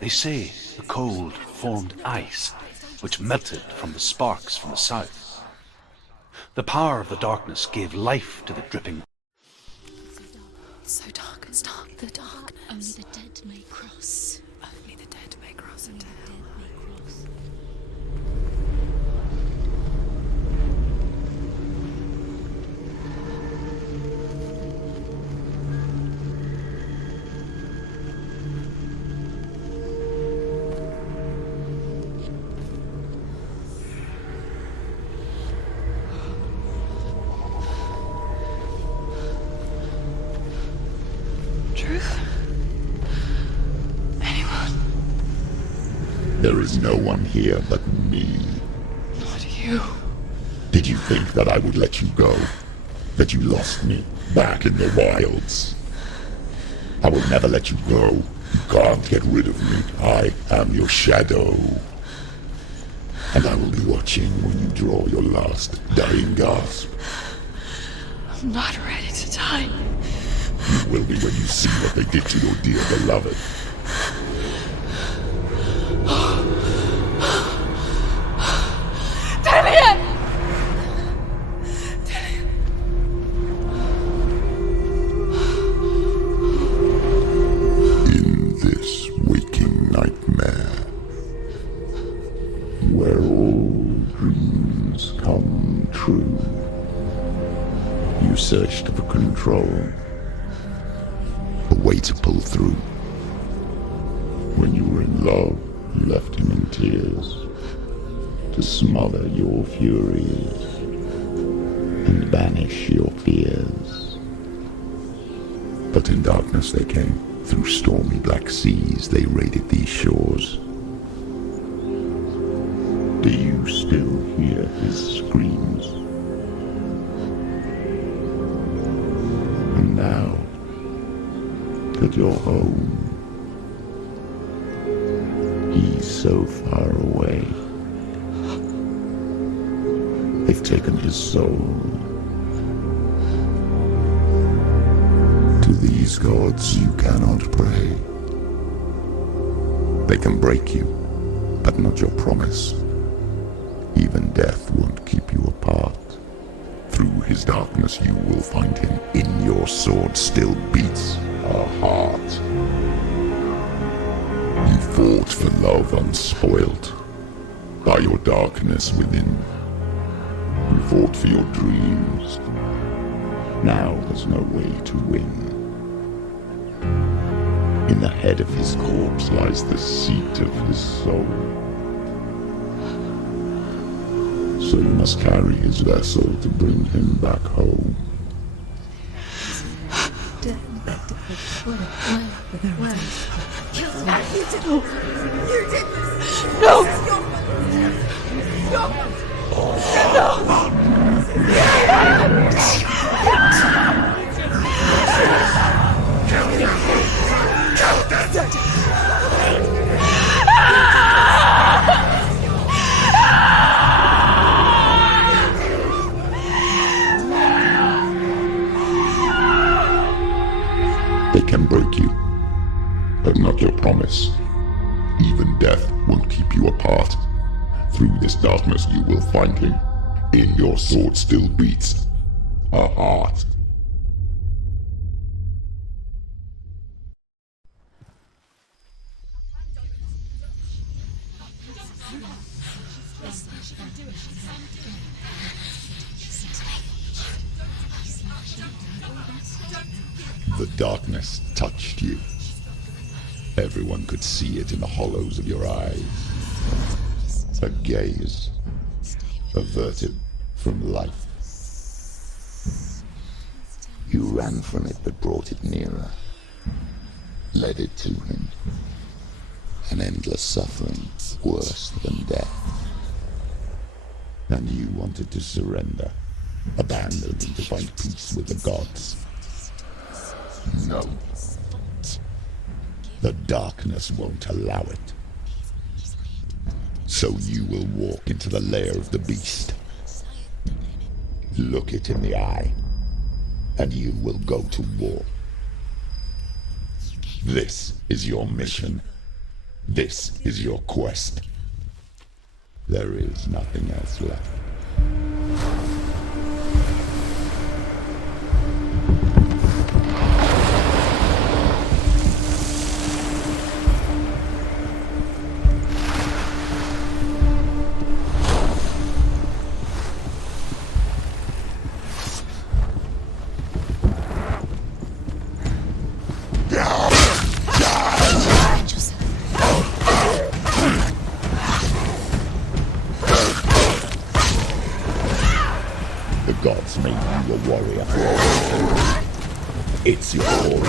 They say the cold formed ice, which melted from the sparks from the south. The power of the darkness gave life to the dripping. So dark, it's dark, the darkness. Only the dead may cross. Only the dead may cross into hell. Truth? Anyone? There is no one here but me. Not you. Did you think that I would let you go? That you lost me back in the wilds? I will never let you go. You can't get rid of me. I am your shadow. And I will be watching when you draw your last dying gasp. I'm not ready to die. You will be when you see what they did to your dear beloved. Damien! In this waking nightmare, where all dreams come true, you searched for control, a way to pull through. When you were in love, you left him in tears, to smother your furies and banish your fears. But in darkness they came, through stormy black seas they raided these shores. Do you still hear his screams? And now that you're home, he's so far away. They've taken his soul. To these gods you cannot pray. They can break you, but not your promise. Even death won't keep you apart. Through his darkness you will find him. In your sword still beats a heart. You fought for love unspoilt by your darkness within. You fought for your dreams. Now there's no way to win. In the head of his corpse lies the seat of his soul. So you must carry his vessel to bring him back home. Where? You did this! No! They can break you, but not your promise. Even death won't keep you apart. Through this darkness you will find him. In your sword still beats a heart. The darkness touched you. Everyone could see it in the hollows of your eyes. A gaze averted from life. You ran from it but brought it nearer. Led it to him. An endless suffering worse than death. And you wanted to surrender. Abandon and to find peace with the gods. No. The darkness won't allow it. So you will walk into the lair of the beast. Look it in the eye, and you will go to war. This is your mission. This is your quest. There is nothing else left. The gods made you a warrior. It's your calling.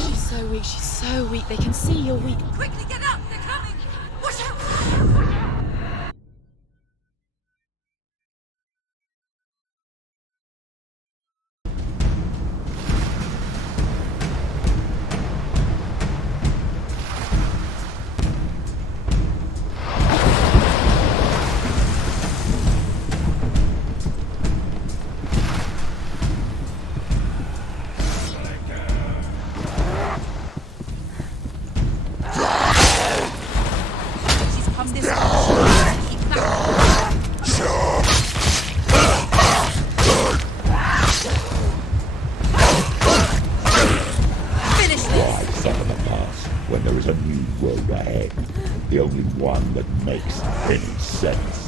She's so weak, she's so weak. They can see you're weak. Quickly get up! They're coming! Watch out! She's come this way. Keep back. Finish this! Why suffer the past when there is a new world ahead? The only one that makes any sense.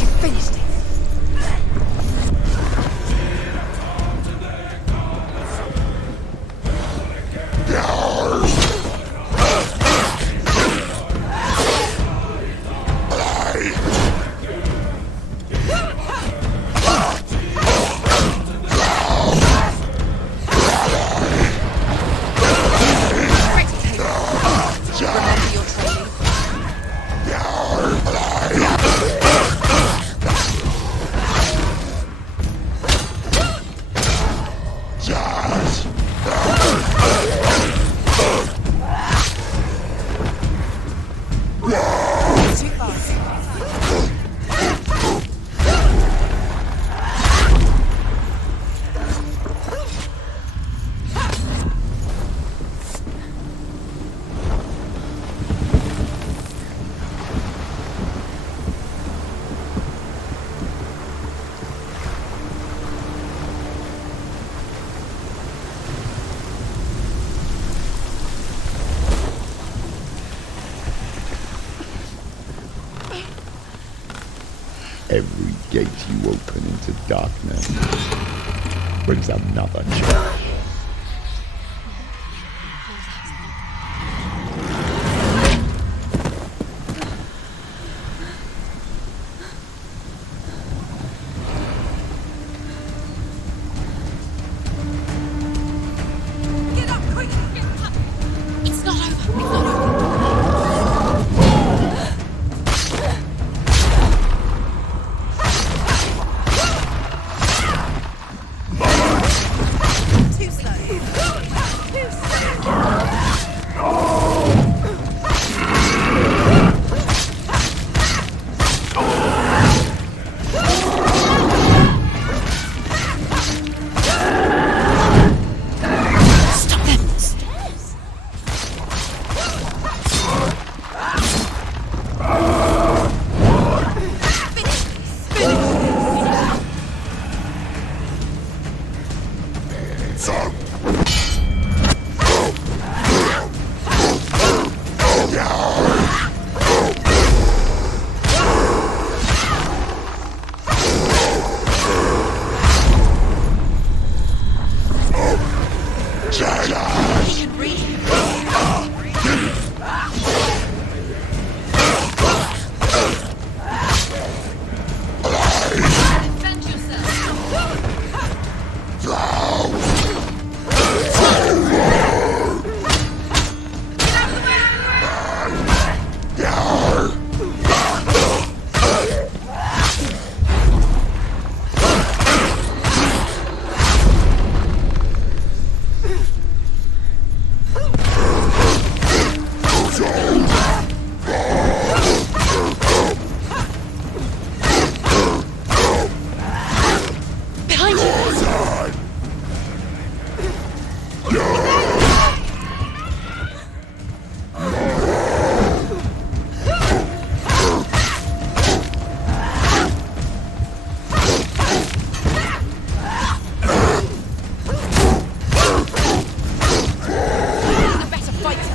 You finished it! Remember your training. Too fast. Every gate you open into darkness brings another challenge. Get up, quick! It's not over. It's not over. Too Behind you! The better fighter.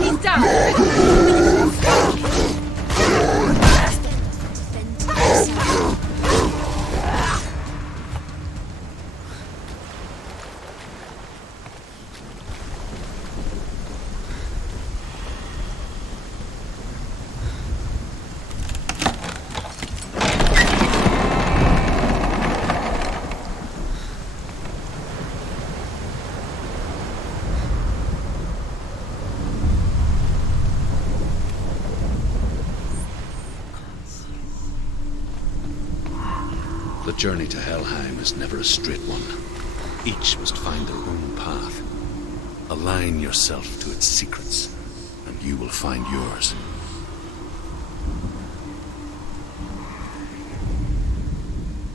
He's down. Defend yourself. The journey to Helheim is never a straight one. Each must find their own path. Align yourself to its secrets, and you will find yours.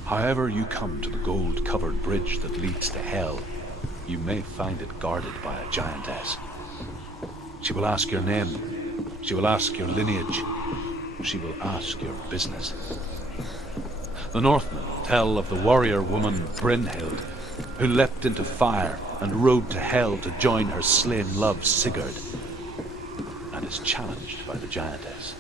However you come to the gold-covered bridge that leads to Hell, you may find it guarded by a giantess. She will ask your name. She will ask your lineage. She will ask your business. The Northmen tell of the warrior woman Brynhild, who leapt into fire and rode to Hell to join her slain love Sigurd, and is challenged by the giantess.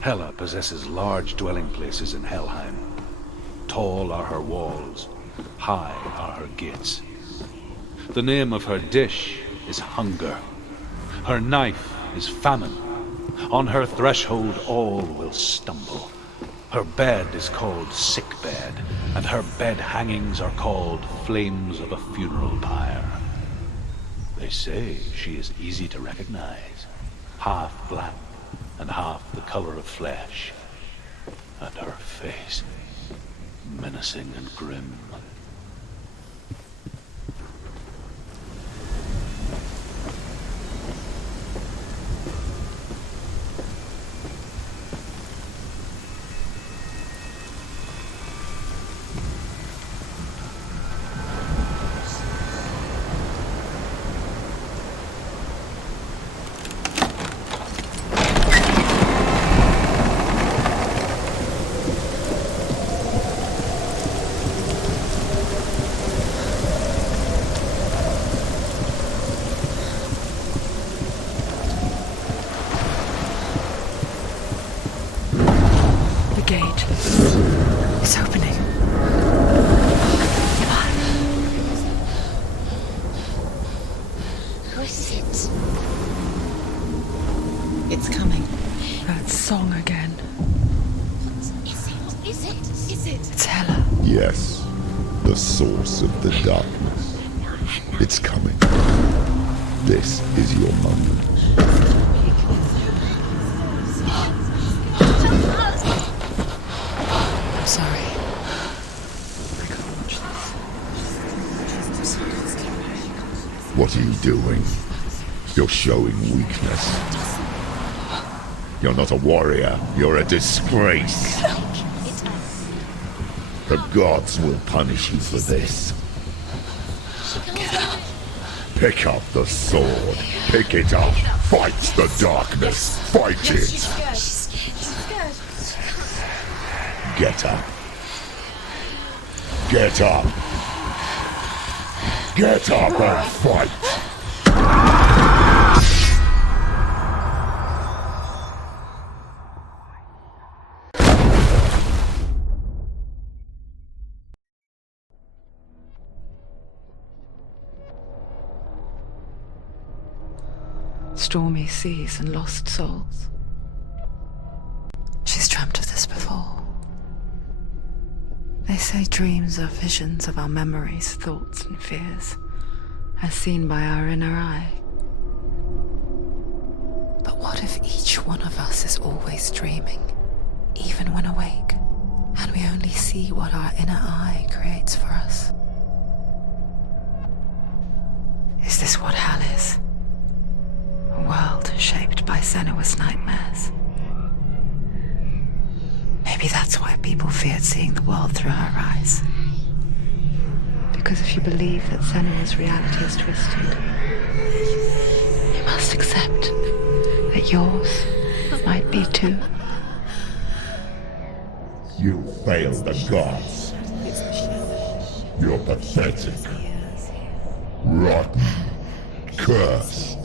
Hela possesses large dwelling places in Helheim. Tall are her walls, high are her gates. The name of her dish is hunger. Her knife is famine. On her threshold all will stumble. Her bed is called sick bed, and her bed hangings are called flames of a funeral pyre. They say she is easy to recognize, half black and half the color of flesh, and her face menacing and grim. It's opening. Who is it? It's coming. That song again. Is it? It's Hela. Yes, the source of the darkness. It's coming. This is your moment. I'm sorry. I can't watch this. What are you doing? You're showing weakness. You're not a warrior. You're a disgrace. The gods will punish you for this. Pick up the sword. Pick it up. Fight the darkness. Fight it. Get up. Get up. Get up and fight. Stormy seas and lost souls. She's dreamt of this before. They say dreams are visions of our memories, thoughts, and fears, as seen by our inner eye. But what if each one of us is always dreaming, even when awake, and we only see what our inner eye creates for us? Is this what hell is? A world shaped by Senua's nightmares. Maybe that's why people feared seeing the world through her eyes. Because if you believe that Senua's reality is twisted, you must accept that yours might be too. You failed the gods. You're pathetic. Rotten. Cursed.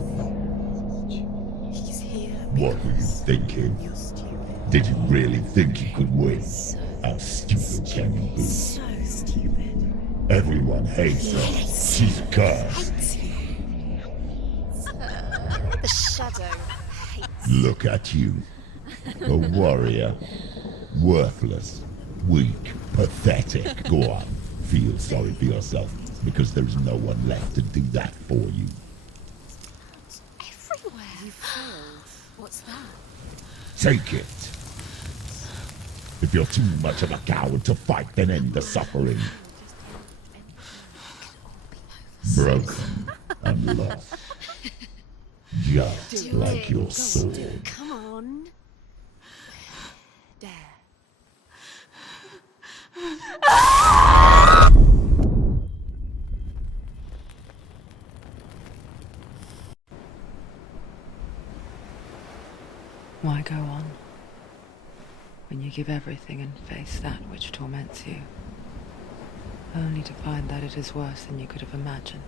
What were you thinking? Did you really think you could win? How stupid can you be? So stupid. Everyone hates her. She's cursed. The shadow hates. Look at you. A warrior. Worthless. Weak. Pathetic. Go on. Feel sorry for yourself, because there is no one left to do that for you. Everywhere. You failed. What's that? Take it. If you're too much of a coward to fight, then end the suffering. Broken and lost. Just like your sword. Come on. There. Why go on when you give everything and face that which torments you, only to find that it is worse than you could have imagined?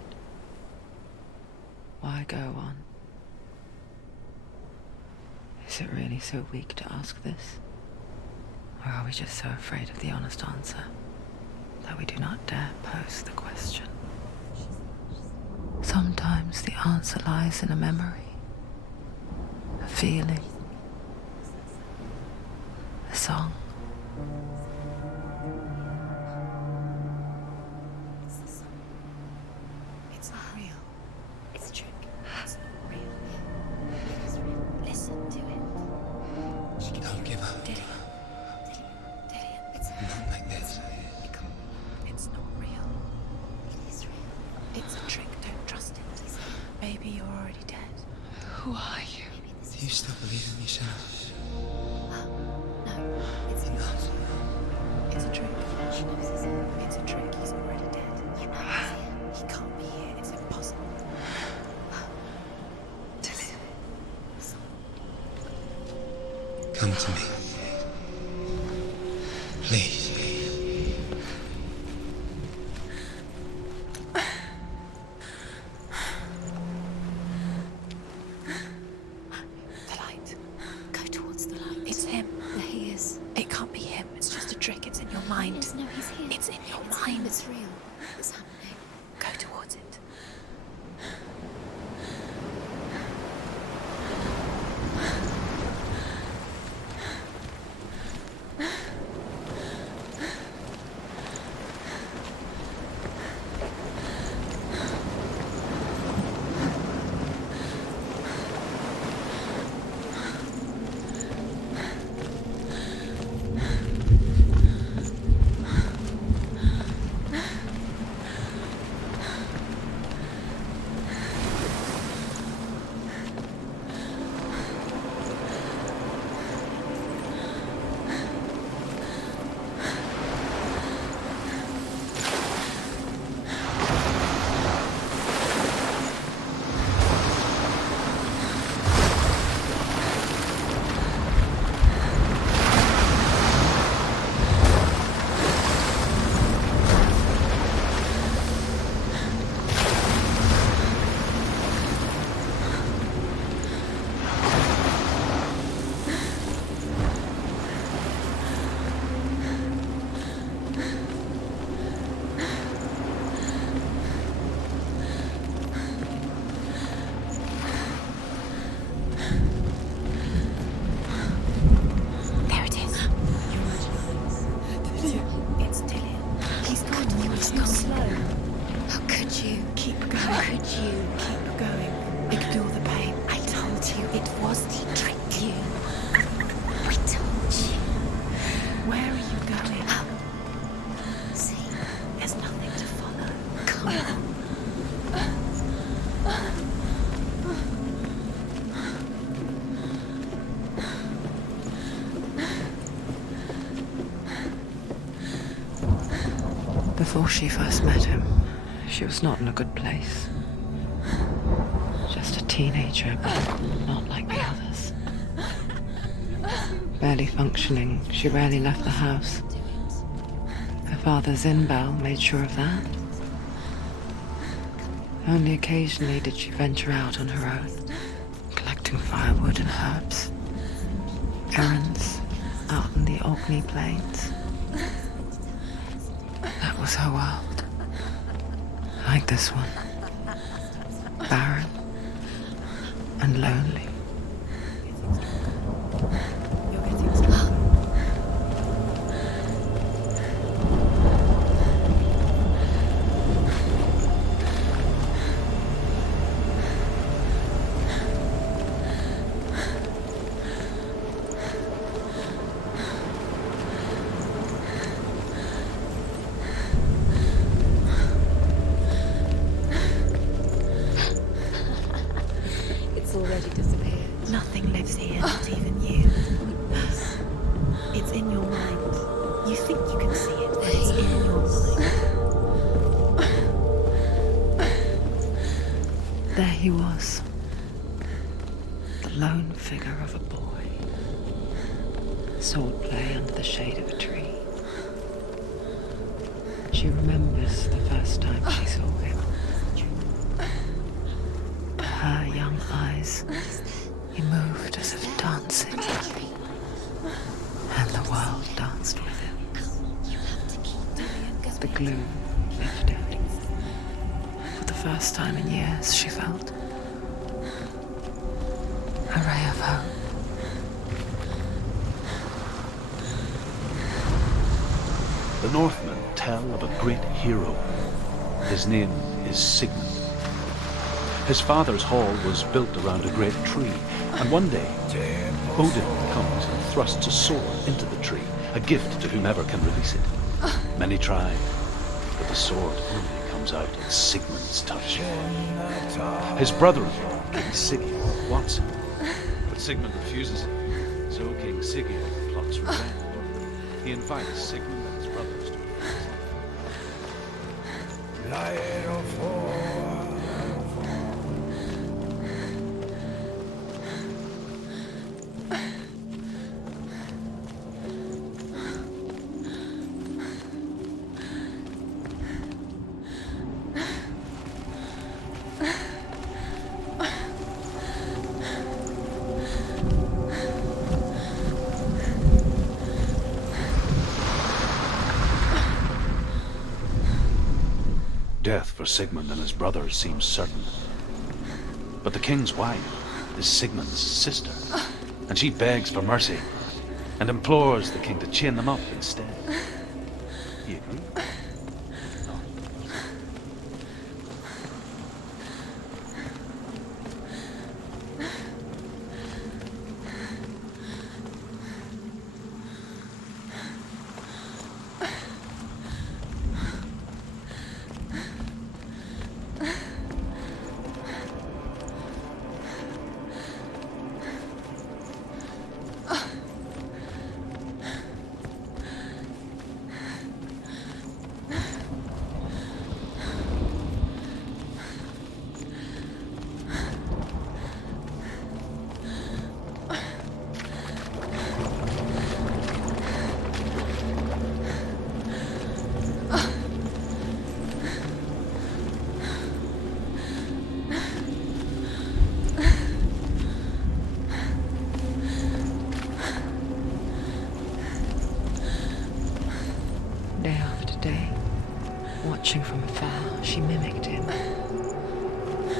Why go on? Is Is it really so weak to ask this? Or are we just so afraid of the honest answer that we do not dare pose the question? Sometimes the answer lies in a memory, a feeling, a song. It's not real. It's a trick. It's not real. It is real. Listen to it. Don't give up. Dillian. It's Not like this. It's not real. It is real. It's a trick. Don't trust it. Maybe you're already dead. Who are you? Do you still believe in me, Senua? No, it's Enough. It's a trick. She knows it's a trick. He's already dead. You know he's here. He can't be here. It's impossible. Come to me. Please. The light. Go towards the light. It's him. There he is. It can't be him. It's just a trick. It's in your mind. No, he's here. It's in your It's mind. him. It's real. It's happening. Go towards it. There it is. It's Dillian. He's gone. You were too slow. How could you? Keep going. How could you? Keep going. Ignore the pain. I told you. It was He tricked you. I told you. Where are you going? See? There's nothing to follow. Come on. Before she first met him, she was not in a good place. Just a teenager, but not like the others. Barely functioning, she rarely left the house. Her father Zinbal made sure of that. Only occasionally did she venture out on her own, collecting firewood and herbs. Errands out in the Orkney Plains. That was her world. Like this one. Barren and lonely. You're getting slow. It's already disappeared. Nothing lives here, not even you. It's in your mind. You think you can see it, but it's in your mind. There he was. The lone figure of a boy. Swordplay under the shade of a tree. She remembers the first time she saw him. Her young eyes He moved as if dancing, and the world danced with him. The glue lifted. For the first time in years, she felt a ray of hope. The Northmen tell of a great hero. His name is Sigmund. His father's hall was built around a great tree, and one day Odin comes and thrusts a sword into the tree, a gift to whomever can release it. Many try, but the sword only comes out at Sigmund's touch. His brother-in-law, King Sigurd, wants it, but Sigmund refuses it. So King Sigurd plots revenge. He invites Sigmund and his brothers to Death for Sigmund and his brothers seems certain. But the king's wife is Sigmund's sister, and she begs for mercy and implores the king to chain them up instead. He agrees. No. Day after day, watching from afar, she mimicked him,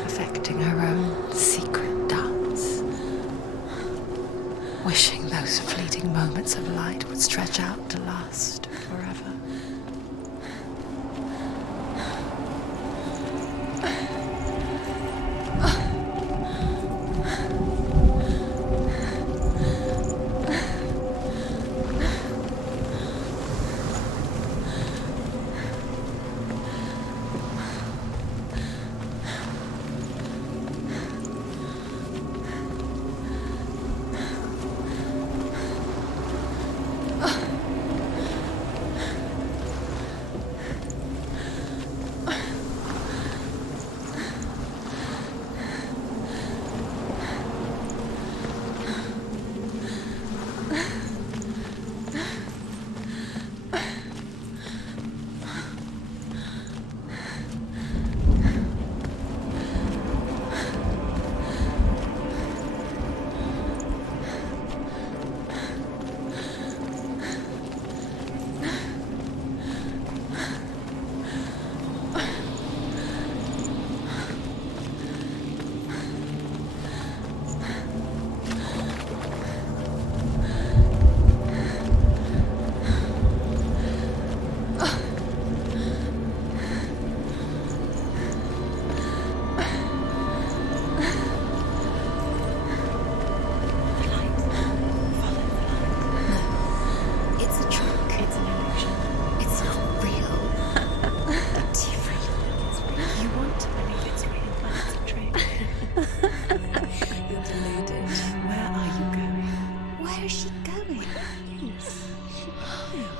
affecting her own secret dance, wishing those fleeting moments of light would stretch out to last forever.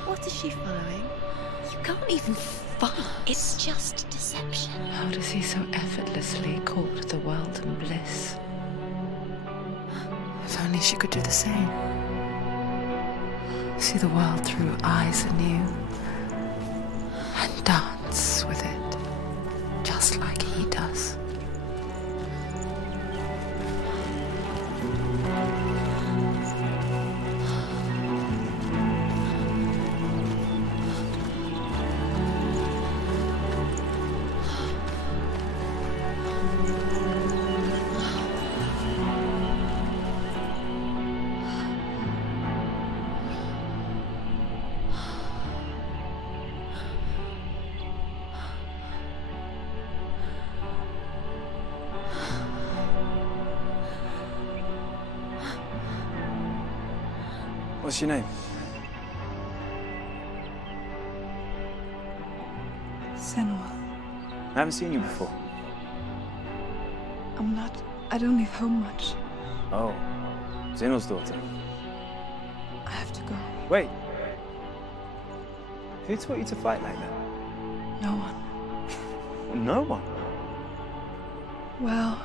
What is she following? You can't even follow. It's just deception. How does he so effortlessly court the world and bliss? If only she could do the same. See the world through eyes anew and dance with it, just like he does. What's your name? Senua. I haven't seen you before. I don't leave home much. Oh, Zenua's daughter. I have to go. Wait. Who taught you to fight like that? No one. No one. Well,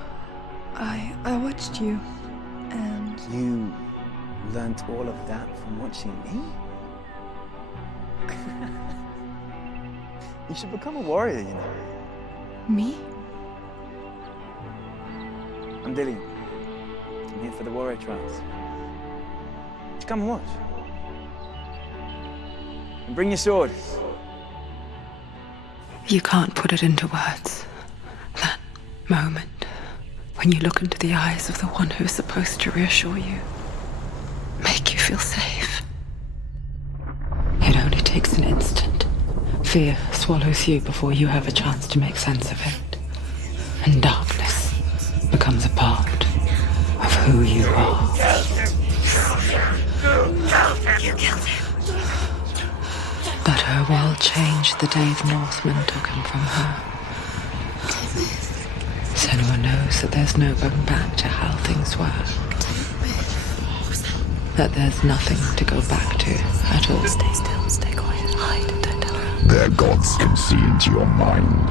I watched you, and You learnt all of that from watching me? You should become a warrior, you know. me? I'm Dillian. I'm here for the warrior trials. Come and watch. And bring your sword. You can't put it into words. That moment when you look into the eyes of the one who's supposed to reassure you, make you feel safe. It only takes an instant. Fear swallows you before you have a chance to make sense of it. And darkness becomes a part of who you are. You killed him. But her world changed the day the Northmen took him from her. Senua knows that there's no going back to how things were. That there's nothing to go back to at all. Stay still, stay quiet, hide, don't tell her. Their gods can see into your mind.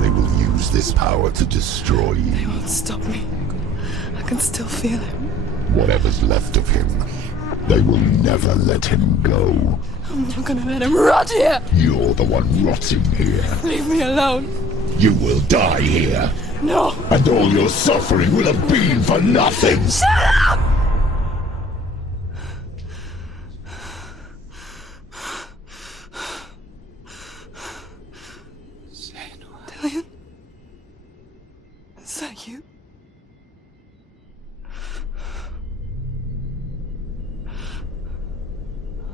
They will use this power to destroy They you. won't stop me. I can still feel him. Whatever's left of him, they will never let him go. I'm not gonna let him rot here! You're the one rotting here. Leave me alone! You will die here. No! And all your suffering will have been for nothing. Dillian? Is that you?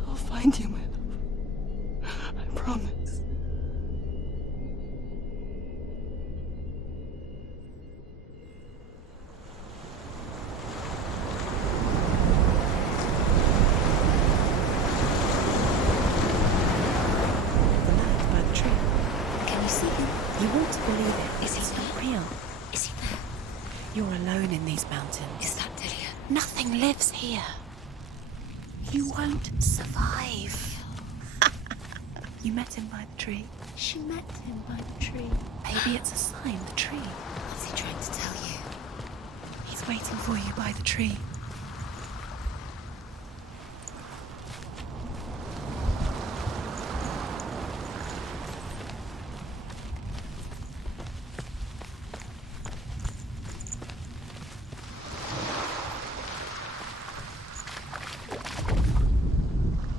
I'll find you, my love. I promise. The man by the tree. Can you see him? You want to believe it. Is he not real? Is he there? You're alone in these mountains. Is that Dillian? Nothing lives here. You won't survive. You met him by the tree. She met him by the tree. Maybe it's a sign, the tree. What's he trying to tell you? He's waiting for you by the tree.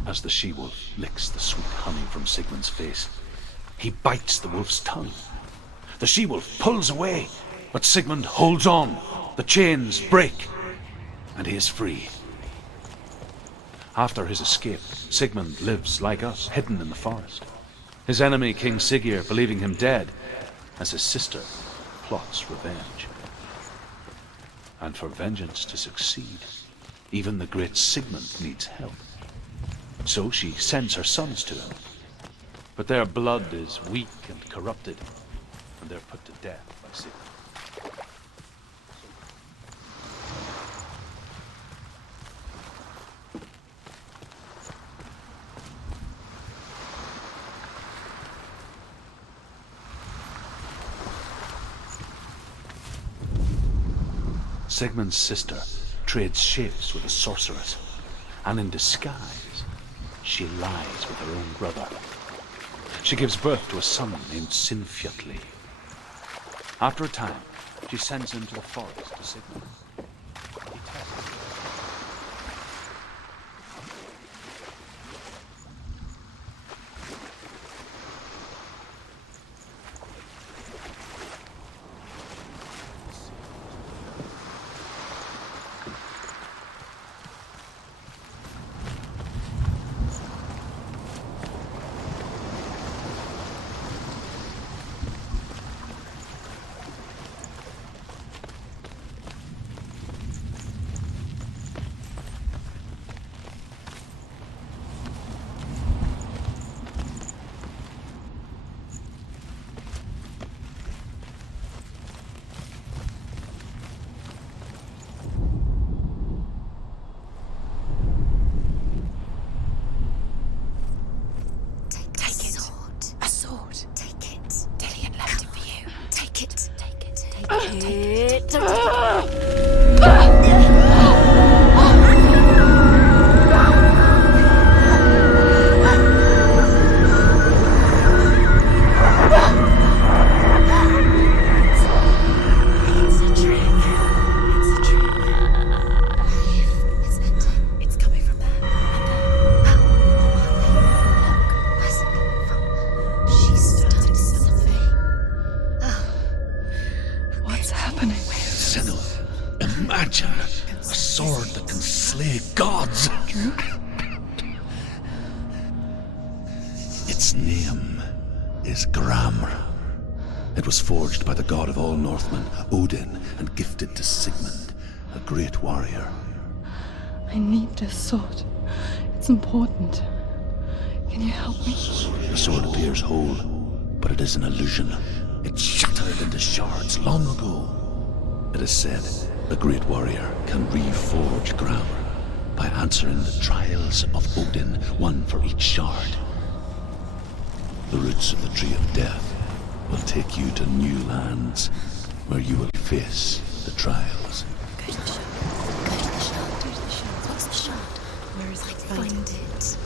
As the she-wolf licks the sweet honey from Sigmund's face, he bites the wolf's tongue. The she-wolf pulls away, but Sigmund holds on. The chains break, and he is free. After his escape, Sigmund lives like us, hidden in the forest. His enemy, King Siggeir, believing him dead, as his sister plots revenge. And for vengeance to succeed, even the great Sigmund needs help. So she sends her sons to him. But their blood is weak and corrupted, and they're put to death by Sigmund. Sigmund's sister trades shapes with a sorceress, and in disguise, she lies with her own brother. She gives birth to a son named Sinfjotli. After a time, she sends him to the forest to Sigmund. He tests him. It's coming from there. She's done something. What's happening? Senua, imagine a sword that can slay gods. Its name is Gramr. It was forged by the god of all Northmen, Odin, and gifted to Sigmund, a great warrior. I need this sword. It's important. Can you help me? The sword appears whole, but it is an illusion. It shattered into shards long ago. It is said a great warrior can reforge Gramr by answering the trials of Odin, one for each shard. The roots of the Tree of Death will take you to new lands where you will face the trials. Go to the shard. Go to the shard. Go to the shard. Where is it? Find it.